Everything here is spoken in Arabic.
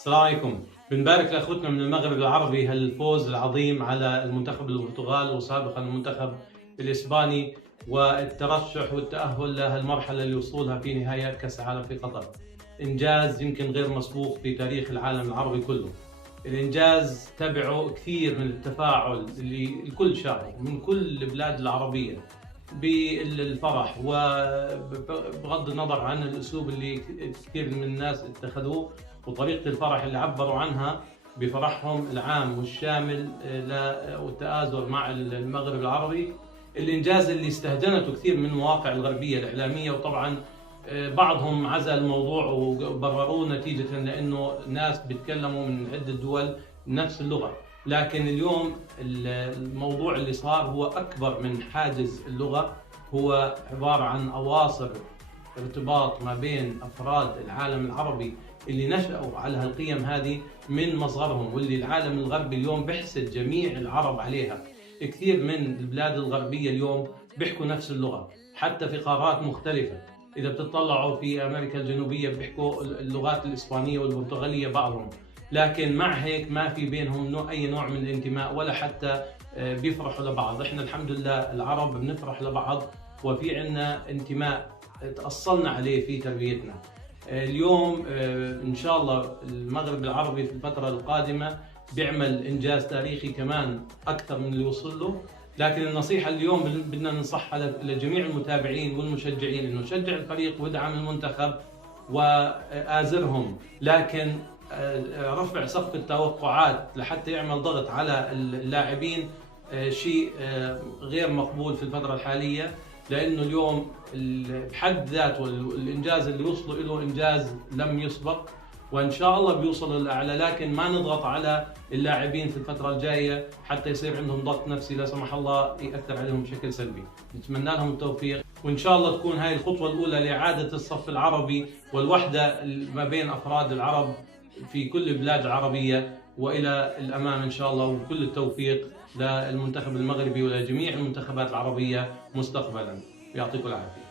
السلام عليكم. بنبارك لاخوتنا من المغرب العربي هالفوز العظيم على المنتخب البرتغال وسابقا المنتخب الاسباني والترشح والتاهل لهالمرحله اللي وصولها في نهائيات كاس العالم في قطر. انجاز يمكن غير مسبوق في تاريخ العالم العربي كله. الانجاز تبعه كثير من التفاعل اللي الكل شافه من كل البلاد العربيه بالفرح، وبغض النظر عن الاسلوب اللي كثير من الناس اتخذوه وطريقة الفرح اللي عبروا عنها بفرحهم العام والشامل والتآزر مع المغرب العربي. الإنجاز اللي استهجنته كثير من المواقع الغربية الإعلامية، وطبعا بعضهم عزل الموضوع وبرروه نتيجة لأنه ناس بيتكلموا من عدة دول نفس اللغة. لكن اليوم الموضوع اللي صار هو أكبر من حاجز اللغة، هو عبارة عن أواصر ارتباط ما بين أفراد العالم العربي اللي نشأوا على هالقيم هذه من مصغرهم، واللي العالم الغربي اليوم بيحسد جميع العرب عليها. كثير من البلاد الغربية اليوم بيحكوا نفس اللغة حتى في قارات مختلفة. إذا بتطلعوا في أمريكا الجنوبية بيحكوا اللغات الإسبانية والبرتغالية بعضهم، لكن مع هيك ما في بينهم أي نوع من الانتماء ولا حتى بيفرحوا لبعض. إحنا الحمد لله العرب بنفرح لبعض وفي عنا انتماء تأصلنا عليه في تربيتنا. اليوم إن شاء الله المغرب العربي في الفترة القادمة بيعمل إنجاز تاريخي كمان أكثر من اللي وصل له. لكن النصيحة اليوم بدنا ننصحها لجميع المتابعين والمشجعين إنه شجع الفريق وادعم المنتخب وآزرهم، لكن رفع سقف التوقعات لحتى يعمل ضغط على اللاعبين شيء غير مقبول في الفترة الحالية، لأنه اليوم بحد ذاته الإنجاز اللي وصلوا له إنجاز لم يسبق، وإن شاء الله بيوصلوا للأعلى. لكن ما نضغط على اللاعبين في الفترة الجاية حتى يصير عندهم ضغط نفسي لا سمح الله يأثر عليهم بشكل سلبي. نتمنى لهم التوفيق، وإن شاء الله تكون هاي الخطوة الأولى لإعادة الصف العربي والوحدة ما بين أفراد العرب في كل البلاد العربية وإلى الأمام إن شاء الله. وكل التوفيق للمنتخب المغربي ولجميع المنتخبات العربية مستقبلا. يعطيكم العافية.